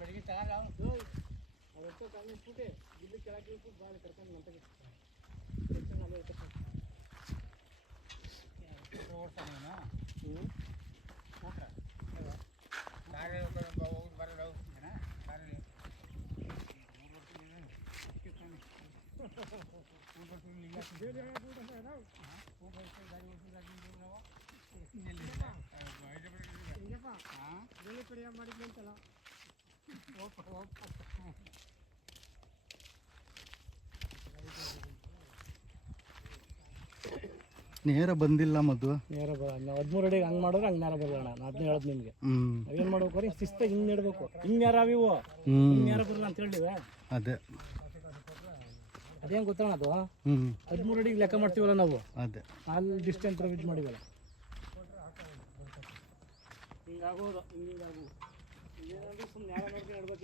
ಮೆಡಿಗೆ ತಗೊಂಡು ಅವತ್ತು ಕಾಲ ಫುಟೆ ಇಲ್ಲಿ ಕೆಳಗೆ ಫುಟ್ ಬಾಳ ಕರ್ಕೊಂಡು ನಂತರ ಓಡ್ತಾನೇನಾ ಕಾರೇ ಹೋಗಿ ಬರೋದು ಏನಾ ಕಾರಲ್ಲಿ ಮಾಡಿದ್ನಂತಲ್ಲ ನೇರ ಬಂದಿಲ್ಲ ಮದುವೆ ನೇರ ಬರಲ್ಲ 13 ಅಡಿಗೆ ಹಂಗೆ ಮಾಡಿದ್ರೆ ಹಂಗೆ ನೇರ ಬರೋಣ ನಾನು ಅದನ್ನೇ ಹೇಳೋದು ನಿಮಗೆ ಏನು ಮಾಡ್ಬೇಕು ರೀ ಶಿಸ್ತಾಗಿ ಹಿಂಗೆ ಇಡಬೇಕು ಹಿಂಗೆ ಯಾರು ಇವು ಹಿಂಗೆ ನೇರ ಬರಲ್ಲ ಅಂತ ಹೇಳಿವೆ ಅದೇ ಅದೇನು ಗೊತ್ತಣ್ಣ ಅದು 13 ಅಡಿಗೆ ಲೆಕ್ಕ ಮಾಡ್ತೀವಲ್ಲ ನಾವು ಅದೇ ಅಲ್ಲಿ ಡಿಸ್ಟೆನ್ಸ್ ಇದು ಮಾಡಿವಲ್ಲ ಹಿಂಗಾಗೋದು ಹಿಂಗಾಗೋದು ಸುಮ್ಮನೆ ನೇರ ಮಾಡ್ಕೊಂಡು ಇಡ್ಬೇಕು